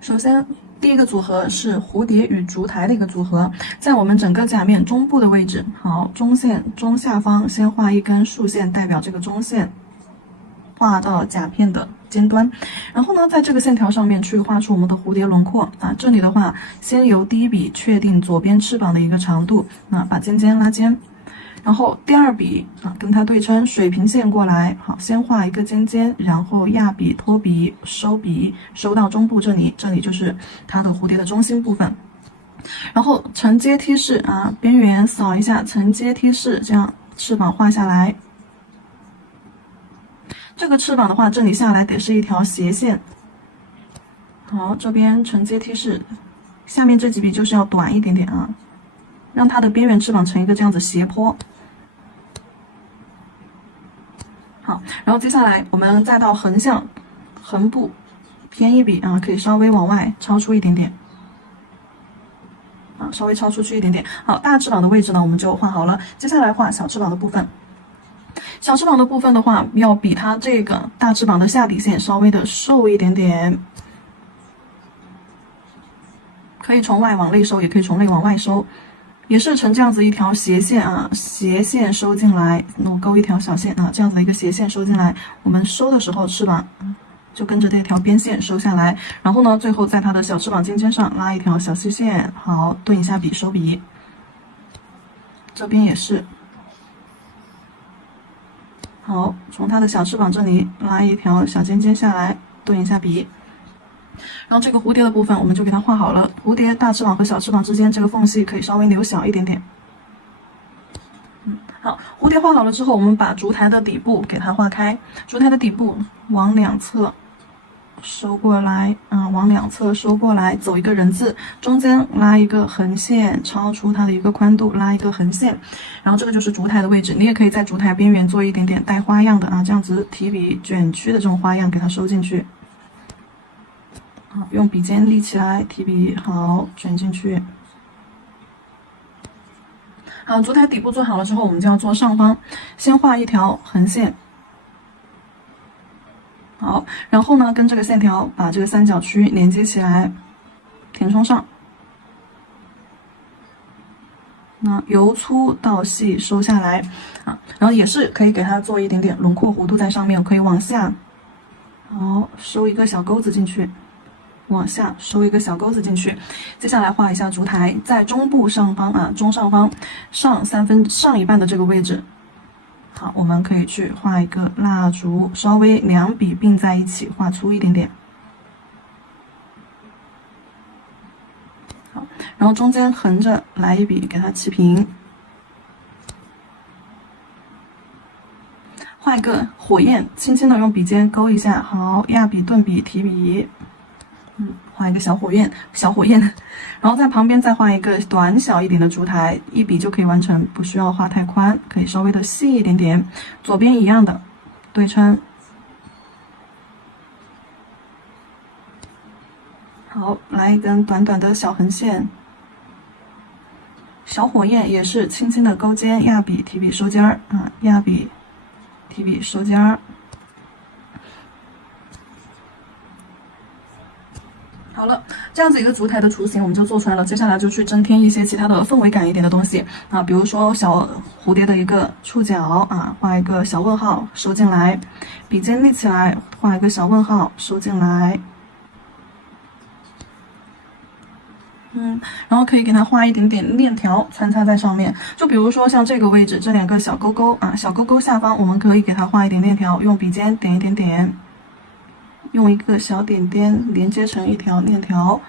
首先，第一个组合是蝴蝶与烛台的一个组合，在我们整个甲面中部的位置，好，中线中下方先画一根竖线，代表这个中线，画到甲片的尖端，然后呢，在这个线条上面去画出我们的蝴蝶轮廓啊。这里的话，先由第一笔确定左边翅膀的一个长度，把尖尖拉尖。然后第二笔跟它对称，水平线过来，好，先画一个尖尖，然后压笔、托笔、收笔，收到中部这里，这里就是它的蝴蝶的中心部分。然后承接梯式边缘扫一下，承接梯式，这样翅膀画下来。这个翅膀的话，这里下来得是一条斜线。好，这边承接梯式，下面这几笔就是要短一点点让它的边缘翅膀成一个这样子斜坡。好，然后接下来我们再到横向，横部偏一笔可以稍微往外超出一点点，稍微超出去一点点。好，大翅膀的位置呢我们就画好了，接下来画小翅膀的部分。小翅膀的部分的话，要比它这个大翅膀的下底线稍微的瘦一点点，可以从外往内收，也可以从内往外收。也是呈这样子一条斜线斜线收进来，我勾一条小线这样子的一个斜线收进来，我们收的时候翅膀就跟着这条边线收下来，然后呢，最后在它的小翅膀尖尖上拉一条小细线，好，顿一下笔收笔。这边也是，好，从它的小翅膀这里拉一条小尖尖下来，顿一下笔。然后这个蝴蝶的部分我们就给它画好了，蝴蝶大翅膀和小翅膀之间这个缝隙可以稍微留小一点点。好，蝴蝶画好了之后，我们把烛台的底部给它画开，烛台的底部往两侧收过来，往两侧收过来，走一个人字，中间拉一个横线，超出它的一个宽度，拉一个横线，然后这个就是烛台的位置。你也可以在烛台边缘做一点点带花样的这样子提笔卷曲的这种花样给它收进去。好，用笔尖立起来，提笔好卷进去。好，烛台底部做好了之后，我们就要做上方，先画一条横线。好，然后呢，跟这个线条把这个三角区连接起来，填充上。那由粗到细收下来然后也是可以给它做一点点轮廓弧度在上面，可以往下，好，收一个小钩子进去。往下收一个小钩子进去，接下来画一下烛台，在中部上方中上方上一半的这个位置，好，我们可以去画一个蜡烛，稍微两笔并在一起，画粗一点点。好，然后中间横着来一笔，给它齐平，画一个火焰，轻轻的用笔尖勾一下，好，压笔、顿笔、提笔。画一个小火焰，然后在旁边再画一个短小一点的烛台，一笔就可以完成，不需要画太宽，可以稍微的细一点点。左边一样的对称，好，来一根短短的小横线，小火焰也是轻轻的勾尖，压笔、提笔、收尖儿压笔、提笔、收尖儿。好了，这样子一个烛台的雏形我们就做出来了。接下来就去增添一些其他的氛围感一点的东西比如说小蝴蝶的一个触角画一个小问号收进来，笔尖立起来，画一个小问号收进来。然后可以给它画一点点链条穿插在上面，就比如说像这个位置，这两个小勾勾小勾勾下方，我们可以给它画一点链条，用笔尖点一点点。用一个小点点连接成一条链条，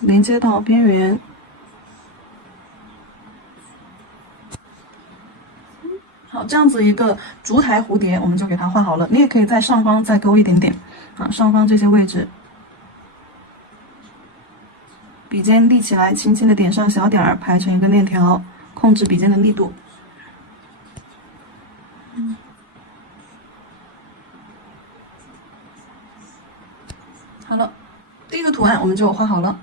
连接到边缘。好，这样子一个烛台蝴蝶我们就给它画好了。你也可以在上方再勾一点点上方这些位置，笔尖立起来，轻轻的点上小点儿，排成一个链条，控制笔尖的力度。好了，第一个图案我们就画好了。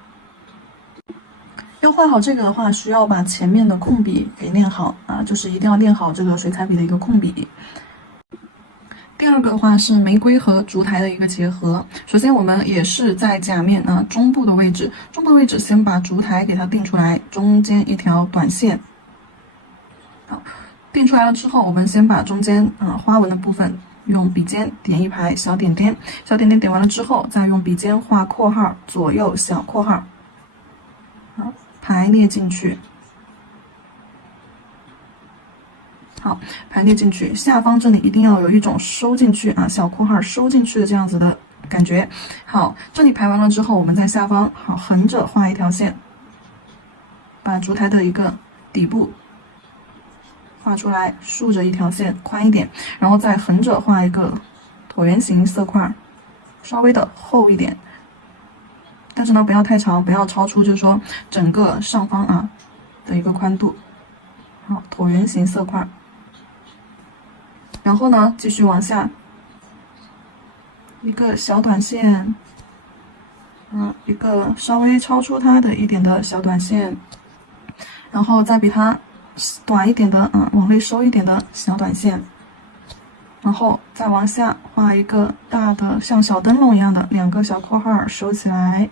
要画好这个的话，需要把前面的空笔给练好就是一定要练好这个水彩笔的一个空笔。第二个的话是玫瑰和烛台的一个结合。首先我们也是在甲面中部的位置，先把烛台给它定出来，中间一条短线。好，定出来了之后，我们先把中间花纹的部分用笔尖点一排小点点，点完了之后，再用笔尖画括号，左右小括号，好，排列进去。好，排列进去，下方这里一定要有一种收进去小括号收进去的这样子的感觉。好，这里排完了之后，我们在下方横着画一条线，把烛台的一个底部画出来，竖着一条线，宽一点，然后再横着画一个椭圆形色块，稍微的厚一点，但是呢不要太长，不要超出就是说整个上方的一个宽度。好，椭圆形色块。然后呢，继续往下，一个小短线，一个稍微超出它的一点的小短线，然后再比它短一点的，往内收一点的小短线，然后再往下画一个大的像小灯笼一样的2个小括号收起来。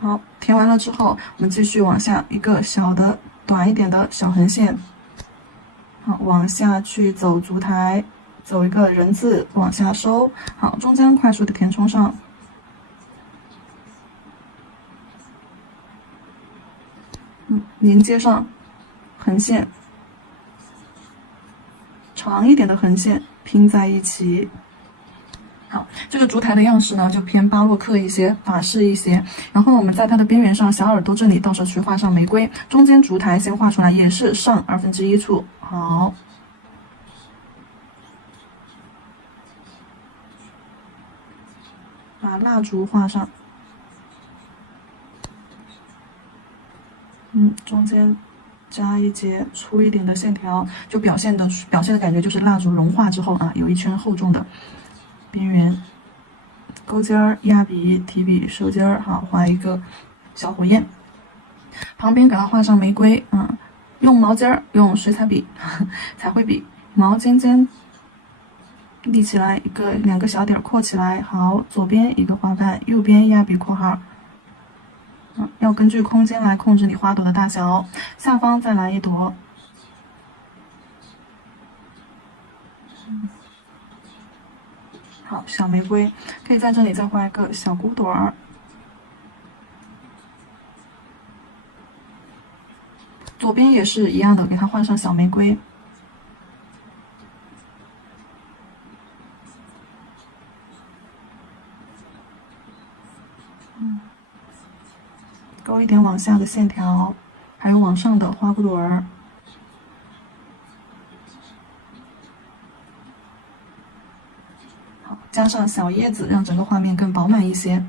好，填完了之后，我们继续往下一个小的短一点的小横线。好，往下去走烛台，走一个人字往下收。好，中间快速的填充上。连接上横线，长一点的横线拼在一起。好，这个烛台的样式呢，就偏巴洛克一些，法式一些。然后我们在它的边缘上，小耳朵这里到时候去画上玫瑰，中间烛台先画出来，也是上1/2处。好，把蜡烛画上。中间加一节粗一点的线条，就表现的感觉就是蜡烛融化之后有一圈厚重的边缘。勾尖儿、压笔、提笔、收尖儿，好，画一个小火焰。旁边给它画上玫瑰，用毛尖儿，用水彩笔、彩绘笔，毛尖尖立起来2个小点括起来。好，左边一个花瓣，右边压笔括号。要根据空间来控制你花朵的大小。下方再来一朵。好，小玫瑰，可以在这里再画一个小骨朵儿。左边也是一样的，给它画上小玫瑰。勾一点往下的线条，还有往上的花骨朵儿。好，加上小叶子，让整个画面更饱满一些。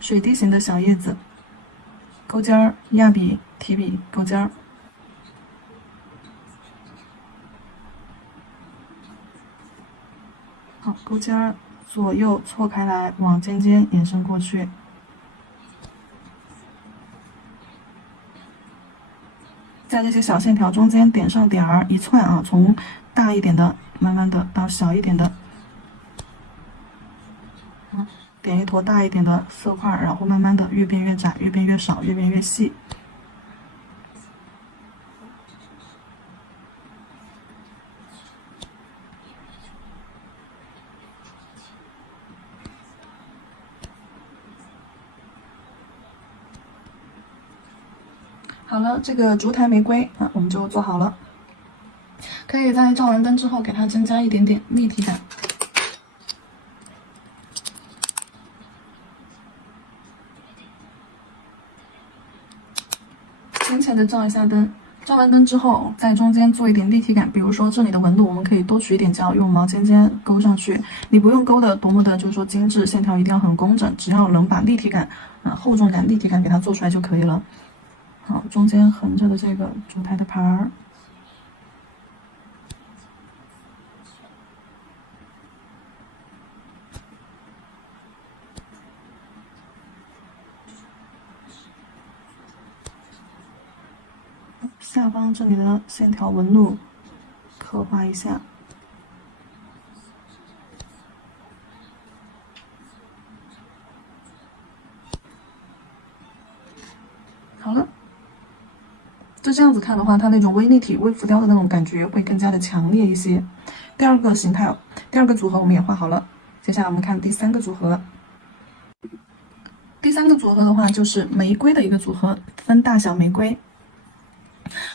水滴形的小叶子，勾尖儿、压笔、提笔、勾尖儿。好，勾尖儿左右错开来，往尖尖延伸过去。在这些小线条中间点上点儿1串从大一点的慢慢的到小一点的，点一坨大一点的色块，然后慢慢的越变越窄，越变越少，越变越细。好了，这个烛台玫瑰我们就做好了。可以在照完灯之后给它增加一点点立体感。浅浅的照一下灯，照完灯之后在中间做一点立体感，比如说这里的纹路我们可以多取一点胶，用毛尖尖勾上去。你不用勾的多么的就是说精致，线条一定要很工整，只要能把立体感厚重感、立体感给它做出来就可以了。好，中间横着的这个烛台的牌儿。下方这里的线条纹路刻画一下。好了，就这样子看的话，它那种微立体、微浮雕的那种感觉会更加的强烈一些。第二个形态，第二个组合我们也画好了，接下来我们看第三个组合。第三个组合的话，就是玫瑰的一个组合，分大小玫瑰。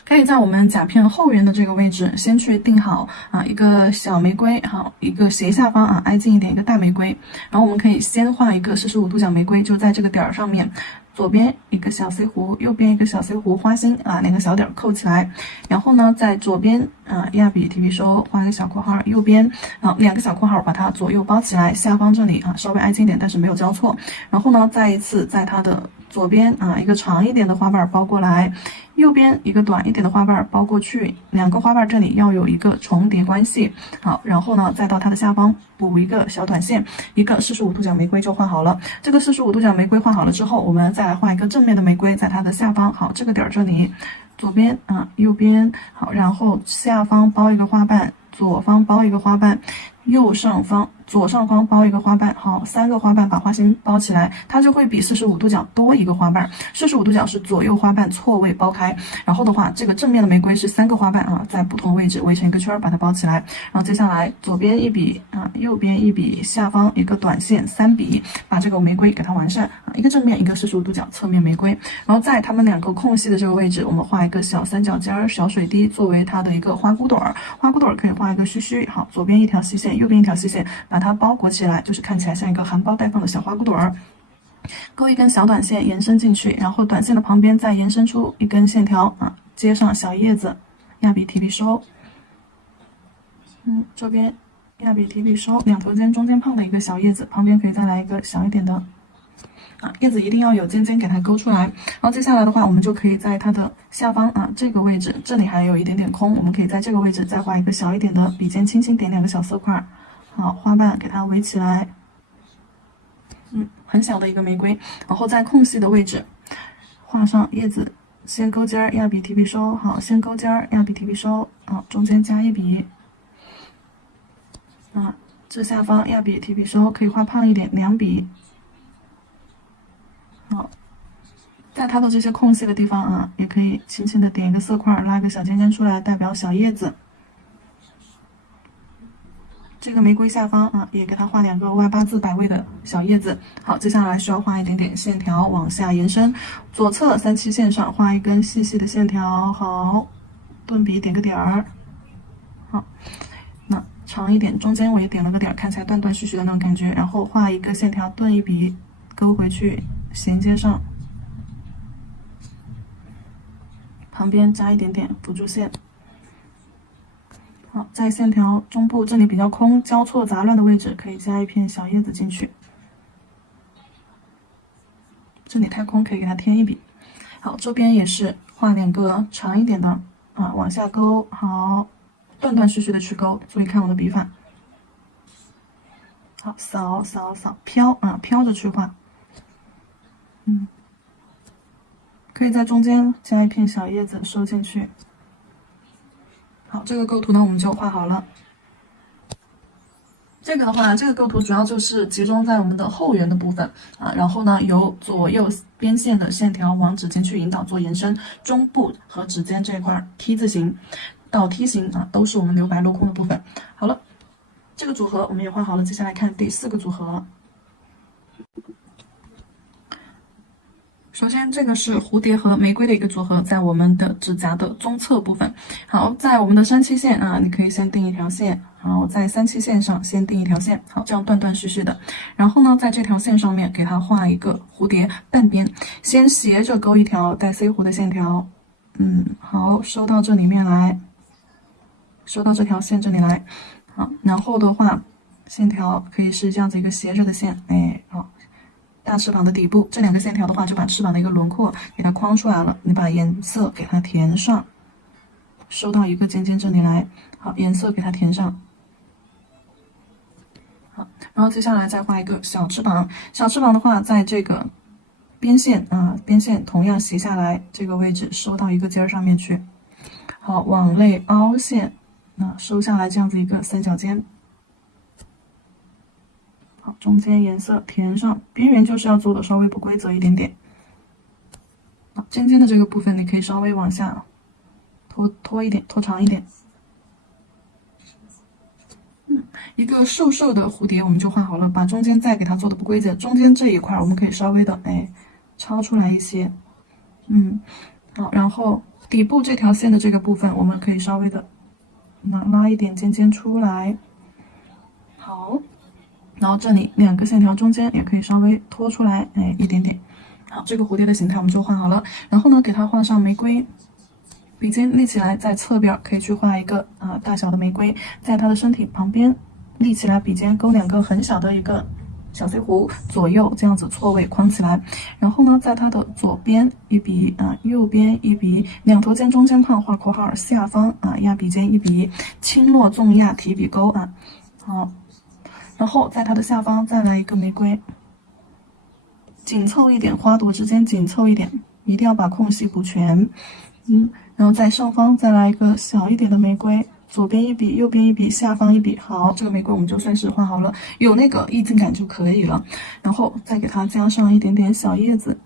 可以在我们甲片后缘的这个位置，先去定好一个小玫瑰，好，一个斜下方挨近一点一个大玫瑰，然后我们可以先画一个45度角玫瑰，就在这个点儿上面，左边一个小 C 弧，右边一个小 C 弧，花心两个小点扣起来，然后呢，在左边压笔提笔收，画一个小括号，右边两个小括号把它左右包起来，下方这里稍微挨近一点，但是没有交错，然后呢，再一次在它的左边一个长一点的花瓣包过来，右边一个短一点的花瓣包过去，两个花瓣这里要有一个重叠关系。好，然后呢，再到它的下方补一个小短线，一个45度角玫瑰就画好了。这个45度角玫瑰画好了之后，我们再来画一个正面的玫瑰，在它的下方。好，这个点这里，左边右边好，然后下方包一个花瓣，左方包一个花瓣。右上方、左上方包一个花瓣，好，3个花瓣把花心包起来，它就会比45度角多一个花瓣。45度角是左右花瓣错位包开，然后的话，这个正面的玫瑰是3个花瓣在不同位置围成一个圈，把它包起来。然后接下来左边一笔右边一笔，下方一个短线3笔，把这个玫瑰给它完善一个正面，一个45度角，侧面玫瑰。然后在它们2个空隙的这个位置，我们画一个小三角尖、小水滴，作为它的一个花骨朵儿。花骨朵儿可以画一个须须，好，左边一条细线。右边一条细线，把它包裹起来，就是看起来像一个含苞待放的小花骨朵儿。勾一根小短线延伸进去，然后短线的旁边再延伸出一根线条接上小叶子，压笔提笔收。这边压笔提笔收，两头尖中间胖的一个小叶子，旁边可以再来一个小一点的。叶子一定要有尖尖给它勾出来，然后接下来的话，我们就可以在它的下方这个位置，这里还有一点点空，我们可以在这个位置再画一个小一点的笔尖，轻轻点2个小色块，好，花瓣给它围起来，很小的一个玫瑰，然后在空隙的位置画上叶子，先勾尖压笔提笔收，好，先勾尖压笔提笔收，中间加一笔，这下方压笔提笔收，可以画胖一点，2笔。好，在它的这些空隙的地方也可以轻轻的点一个色块，拉一个小尖尖出来，代表小叶子。这个玫瑰下方也给它画2个歪8字摆位的小叶子。好，接下来需要画一点点线条往下延伸，左侧3七线上画一根细细的线条。好，顿笔点个点儿。好，那长一点，中间我也点了个点，看起来断断续续的那种感觉。然后画一个线条，顿一笔，勾回去。衔接上，旁边加一点点辅助线。好，在线条中部这里比较空、交错杂乱的位置，可以加一片小叶子进去。这里太空，可以给它添一笔。好，周边也是画2个长一点的往下勾。好，断断续续的去勾，注意看我的笔法。好，扫扫扫，飘飘着去画。可以在中间加一片小叶子收进去。好，这个构图呢我们就画好了。这个的话，这个构图主要就是集中在我们的后缘的部分然后呢由左右边线的线条往指尖去引导做延伸，中部和指尖这一块 T 字形到 T 形都是我们留白镂空的部分。好了，这个组合我们也画好了，接下来看第4个组合。首先，这个是蝴蝶和玫瑰的一个组合，在我们的指甲的中侧部分。好，在我们的3七线你可以先定一条线，然后在3七线上先定一条线，好，这样断断续续的。然后呢，在这条线上面给它画一个蝴蝶半边，先斜着勾一条带 C 弧的线条，好，收到这里面来，收到这条线这里来，好，然后的话，线条可以是这样子一个斜着的线，好。大翅膀的底部这2个线条的话，就把翅膀的一个轮廓给它框出来了。你把颜色给它填上，收到一个尖尖这里来。好，颜色给它填上。好，然后接下来再画一个小翅膀。小翅膀的话，在这个边线边线同样斜下来，这个位置收到一个尖儿上面去。好，往内凹陷收下来这样子一个三角尖。好，中间颜色填上，边缘就是要做的稍微不规则一点点。好，尖尖的这个部分你可以稍微往下拖一点，拖长一点。一个瘦瘦的蝴蝶我们就画好了，把中间再给它做的不规则，中间这一块我们可以稍微的超出来一些。好，然后底部这条线的这个部分我们可以稍微的拉一点尖尖出来。好，然后这里两个线条中间也可以稍微拖出来一点点。好，这个蝴蝶的形态我们就画好了，然后呢给它画上玫瑰。笔尖立起来，在侧边可以去画一个大小的玫瑰，在它的身体旁边立起来，笔尖勾两个很小的一个小碎弧，左右这样子错位框起来。然后呢，在它的左边一笔右边一笔，两头尖中间胖画括号，下方压笔尖一笔，轻落纵压提笔勾好，然后在它的下方再来一个玫瑰，紧凑一点，花朵之间紧凑一点，一定要把空隙补全。然后在上方再来一个小一点的玫瑰，左边一笔，右边一笔，下方一笔。好，这个玫瑰我们就算是画好了，有那个意境感就可以了。然后再给它加上一点点小叶子。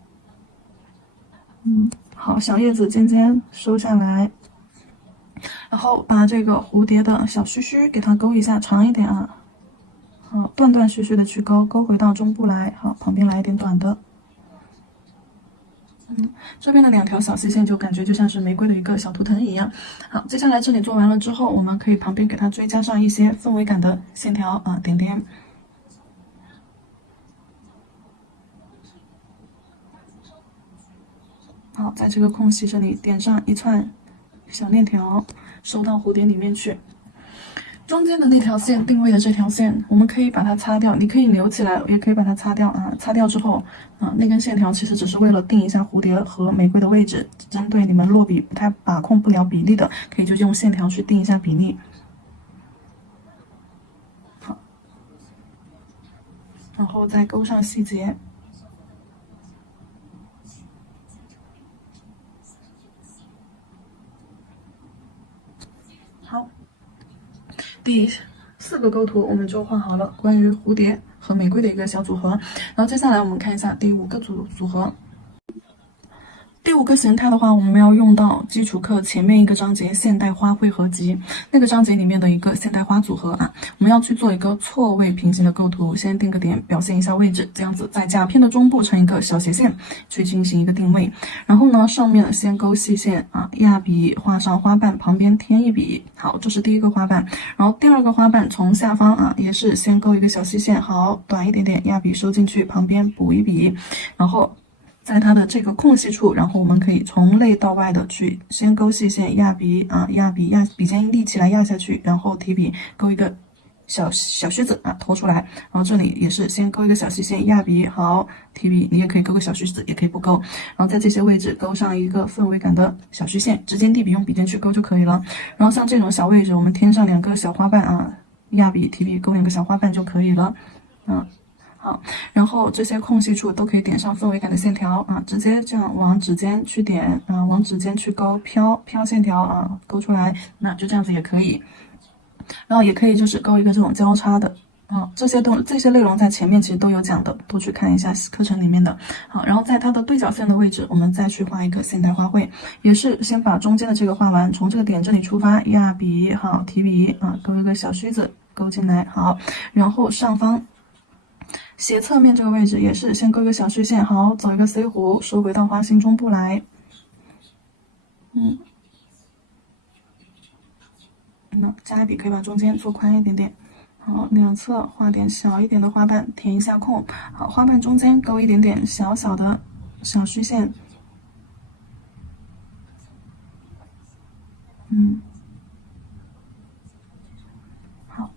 好，小叶子尖尖收下来，然后把这个蝴蝶的小须须给它勾一下，长一点好，断断续续的去勾，勾回到中部来。好，旁边来一点短的。这边的两条小细线就感觉就像是玫瑰的一个小图腾一样。好，接下来这里做完了之后，我们可以旁边给它追加上一些氛围感的线条点点。好，在这个空隙这里点上一串小链条，收到蝴蝶里面去。中间的那条线定位的这条线，我们可以把它擦掉，你可以留起来，也可以把它擦掉擦掉之后那根线条其实只是为了定一下蝴蝶和玫瑰的位置，针对你们落笔不太把控不了比例的，可以就用线条去定一下比例。好，然后再勾上细节。好。第4个构图我们就画好了，关于蝴蝶和玫瑰的一个小组合。然后接下来我们看一下第5个组合。第5个形态的话，我们要用到基础课前面一个章节现代花卉合集那个章节里面的一个现代花组合我们要去做一个错位平行的构图，先定个点，表现一下位置，这样子在甲片的中部成一个小斜线，去进行一个定位。然后呢，上面先勾细线压笔画上花瓣，旁边添一笔。好，这是第1个花瓣。然后第2个花瓣从下方也是先勾一个小细线，好，短一点点，压笔收进去，旁边补一笔，然后在它的这个空隙处，然后我们可以从内到外的去先勾细线，压笔笔尖立起来压下去，然后提笔勾一个小须子拖出来，然后这里也是先勾一个小细线，压笔好，提笔你也可以勾个小须子，也可以不勾，然后在这些位置勾上一个氛围感的小虚线，直接递笔用笔尖去勾就可以了。然后像这种小位置，我们添上2个小花瓣压笔提笔勾2个小花瓣就可以了。好，然后这些空隙处都可以点上氛围感的线条直接这样往指尖去点往指尖去勾飘线条勾出来，那就这样子也可以。然后也可以就是勾一个这种交叉的这些内容在前面其实都有讲的，多去看一下课程里面的。好，然后在它的对角线的位置，我们再去画一个现代花卉，也是先把中间的这个画完，从这个点这里出发，压笔好，提笔勾一个小须子勾进来，好，然后上方斜侧面这个位置也是先勾一个小虚线，好，走一个 C 弧，收回到花心中部来。那加一笔可以把中间做宽一点点。好，两侧画点小一点的花瓣，填一下空。好，花瓣中间勾一点点小小的小虚线。好，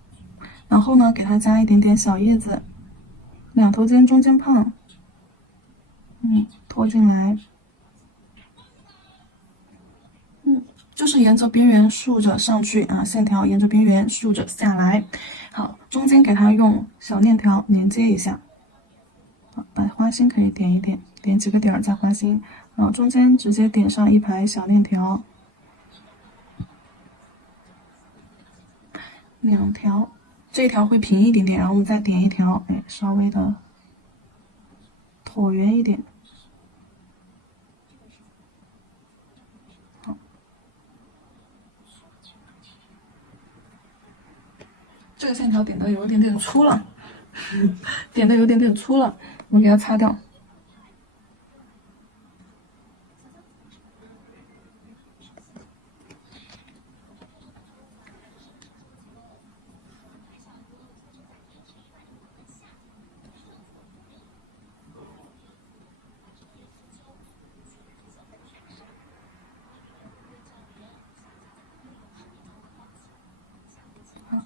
然后呢，给它加一点点小叶子，两头尖中间胖，拖进来。就是沿着边缘竖着上去线条沿着边缘竖着下来。好，中间给它用小链条连接一下。好，把花心可以点一点，点几个点儿再画心，中间直接点上一排小链条，2条，这一条会平一点点，然后我们再点一条，哎，稍微的椭圆一点。好，这个线条点的有一点点粗了，点的有点点粗了，我们给它擦掉。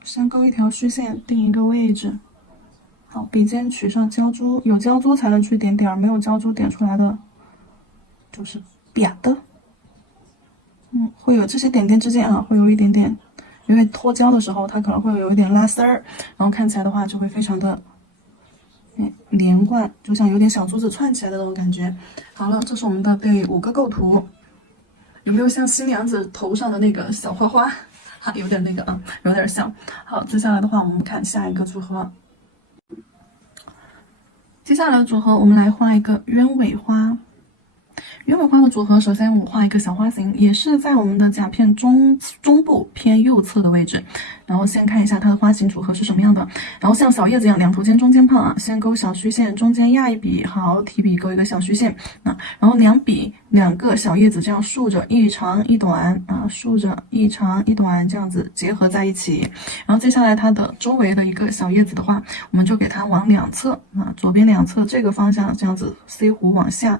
先勾一条虚线，定一个位置。好，笔尖取上胶珠，有胶珠才能去点点儿，没有胶珠点出来的就是瘪的。会有这些点点之间会有一点点，因为脱胶的时候它可能会有一点拉丝儿，然后看起来的话就会非常的连贯，就像有点小珠子串起来的那种感觉。好了，这是我们的第5个构图，有没有像新娘子头上的那个小花花？有点那个有点像。好，接下来的话我们看下一个组合。接下来的组合我们来画一个鸢尾花。鸢尾花的组合，首先我画一个小花形，也是在我们的甲片中部偏右侧的位置。然后先看一下它的花型组合是什么样的。然后像小叶子一样，两头尖中间胖先勾小虚线，中间压一笔，好，提笔勾一个小虚线然后两个小叶子这样竖着一长一短竖着一长一短这样子结合在一起。然后接下来它的周围的一个小叶子的话，我们就给它往两侧左边两侧这个方向这样子 C 弧往下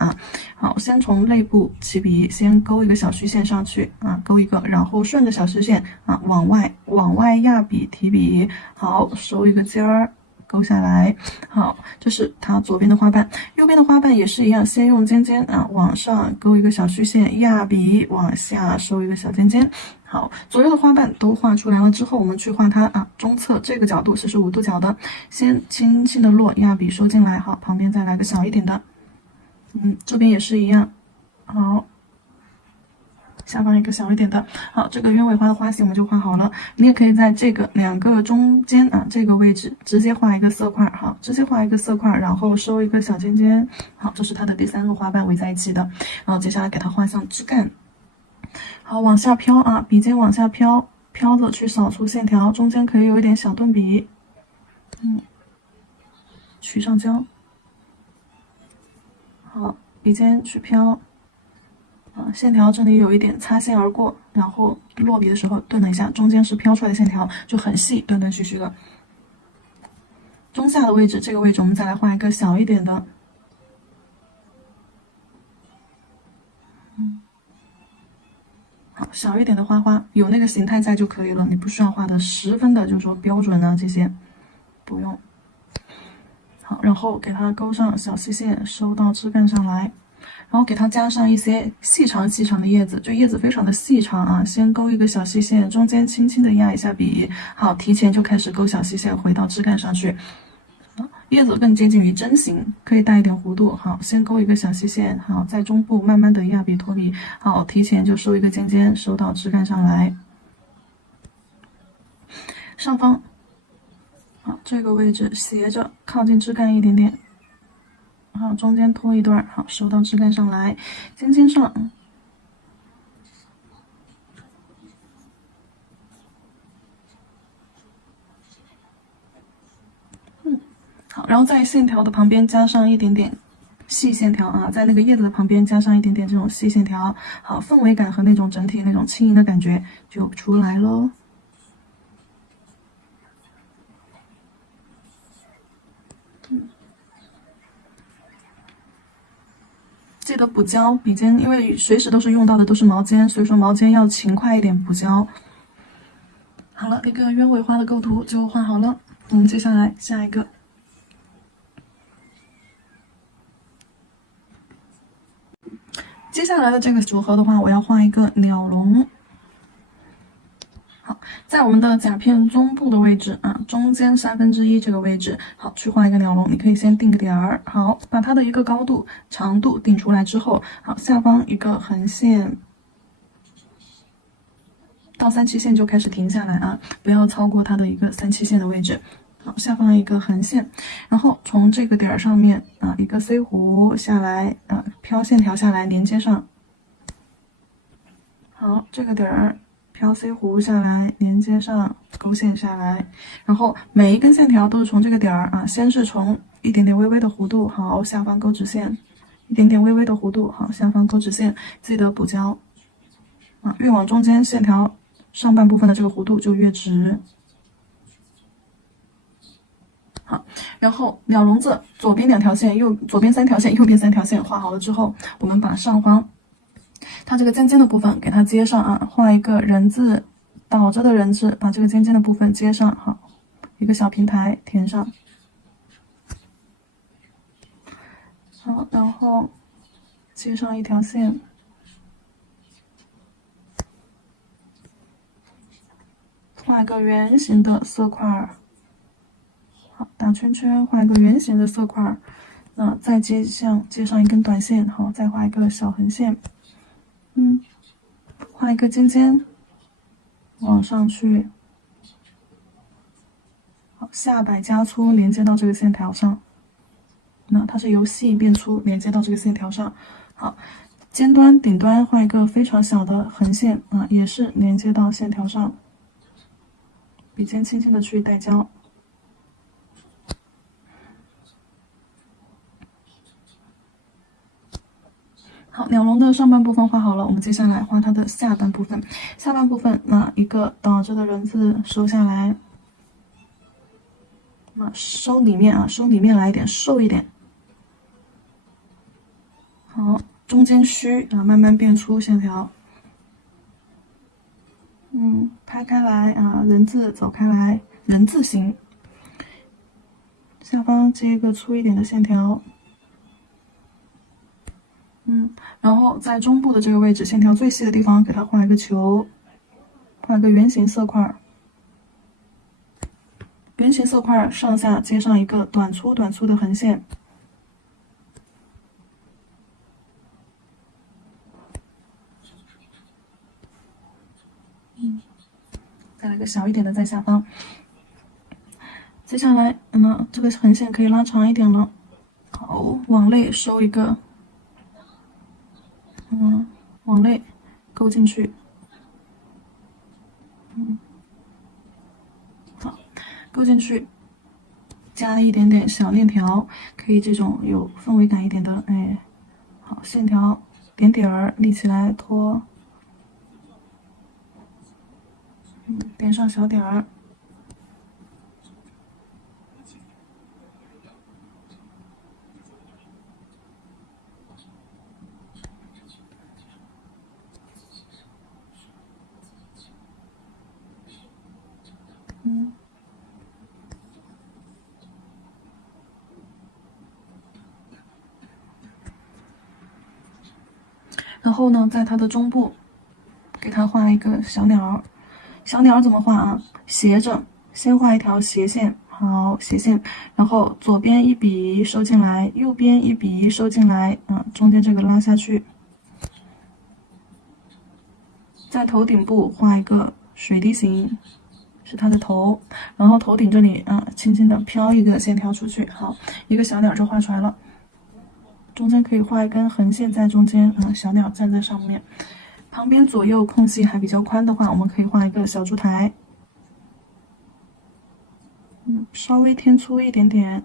好，先从内部起笔，先勾一个小虚线上去勾一个，然后顺着小虚线往外压笔提笔，好，收一个尖儿，勾下来。好，这是它左边的花瓣，右边的花瓣也是一样，先用尖尖往上勾一个小虚线，压笔往下收一个小尖尖。好，左右的花瓣都画出来了之后，我们去画它中侧这个角度45度角的，先轻轻的落，压笔收进来。好，旁边再来个小一点的，这边也是一样。好，下方一个小一点的。好，这个鸢尾花的花型我们就画好了。你也可以在这个两个中间这个位置直接画一个色块，好，直接画一个色块，然后收一个小尖尖。好，这是它的第3个花瓣围在一起的。然后接下来给它画上枝干。好，往下飘笔尖往下飘，飘着去扫出线条，中间可以有一点小顿笔。取上胶。好，笔尖去飘。线条这里有一点擦线而过，然后落笔的时候顿了一下，中间是飘出来的线条，就很细，断断续续的。中下的位置，这个位置我们再来画一个小一点的。好，小一点的花花，有那个形态在就可以了，你不需要画的十分的，就是说标准这些不用。好，然后给它勾上小细线，收到枝干上来。然后给它加上一些细长的叶子，这叶子非常的细长先勾一个小细线，中间轻轻的压一下笔，好，提前就开始勾小细线，回到枝干上去。叶子更接近于针形，可以带一点弧度。好，先勾一个小细线，好，在中部慢慢的压笔拖笔，好，提前就收一个尖尖，收到枝干上来。上方，好，这个位置斜着靠近枝干一点点。好，中间拖一段，好，收到枝干上来，尖尖上，好，然后在线条的旁边加上一点点细线条在那个叶子的旁边加上一点点这种细线条，好，氛围感和那种整体那种轻盈的感觉就出来咯。记得补胶，笔尖因为随时都是用到的都是毛尖，所以说毛尖要勤快一点补胶。好了，一个鸢尾花的构图就画好了，我们接下来下一个。接下来的这个组合的话，我要画一个鸟笼。好，在我们的甲片中部的位置啊，中间1/3这个位置，好，去画一个鸟笼。你可以先定个点儿，好，把它的一个高度、长度定出来之后，好，下方一个横线到3期线就开始停下来啊，不要超过它的一个3期线的位置。好，下方一个横线，然后从这个点儿上面啊，一个 C 弧下来啊，飘线条下来连接上。好，这个点儿飘 C 弧下来，连接上，勾线下来，然后每一根线条都是从这个点儿啊，先是从一点点微微的弧度，好，下方勾直线，一点点微微的弧度，好，下方勾直线，记得补交啊，越往中间线条上半部分的这个弧度就越直。好，然后鸟笼子左边3条线，右边3条线画好了之后，我们把上方它这个尖尖的部分给它接上啊，画一个人字，倒着的人字，把这个尖尖的部分接上，好，一个小平台填上。好，然后接上一条线，画一个圆形的色块。好，打圈圈，画一个圆形的色块，那再接上一根短线，好，再画一个小横线，画一个尖尖，往上去，好，下摆加粗连接到这个线条上，那它是由细变粗连接到这个线条上，好，尖端、顶端画一个非常小的横线啊，也是连接到线条上，笔尖轻轻的去带胶。好，鸟笼的上半部分画好了，我们接下来画它的下半部分。下半部分，那一个倒着的人字收下来，那收里面啊，收里面来一点，瘦一点。好，中间虚啊，慢慢变粗线条。拍开来啊，人字走开来，人字形。下方接一个粗一点的线条。然后在中部的这个位置，线条最细的地方，给它画一个球，画一个圆形色块。圆形色块上下接上一个短粗的横线。再来个小一点的在下方。接下来，这个横线可以拉长一点了。好，往内收一个。往内勾进去，好，勾进去，加一点点小链条，可以这种有氛围感一点的，哎，好，线条点点儿立起来拖，点上小点儿。然后呢，在它的中部，给它画一个小鸟。小鸟怎么画啊？斜着，先画一条斜线，好，斜线，然后左边一笔收进来，右边一笔收进来，中间这个拉下去。在头顶部画一个水滴形，是它的头，然后头顶这里轻轻的飘一个线条出去，好，一个小鸟就画出来了。中间可以画一根横线在中间，小鸟站在上面。旁边左右空隙还比较宽的话，我们可以画一个小烛台，稍微添粗一点点。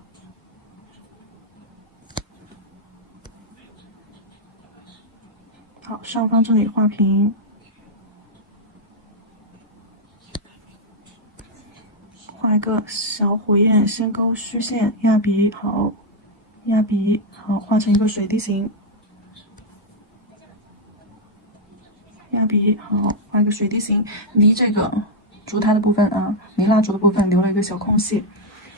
好，上方这里画平，画一个小火焰，先勾虚线，压笔，好，压笔，好，画成一个水滴形。压笔，好，画一个水滴形，离这个烛台的部分离蜡烛的部分留了一个小空隙。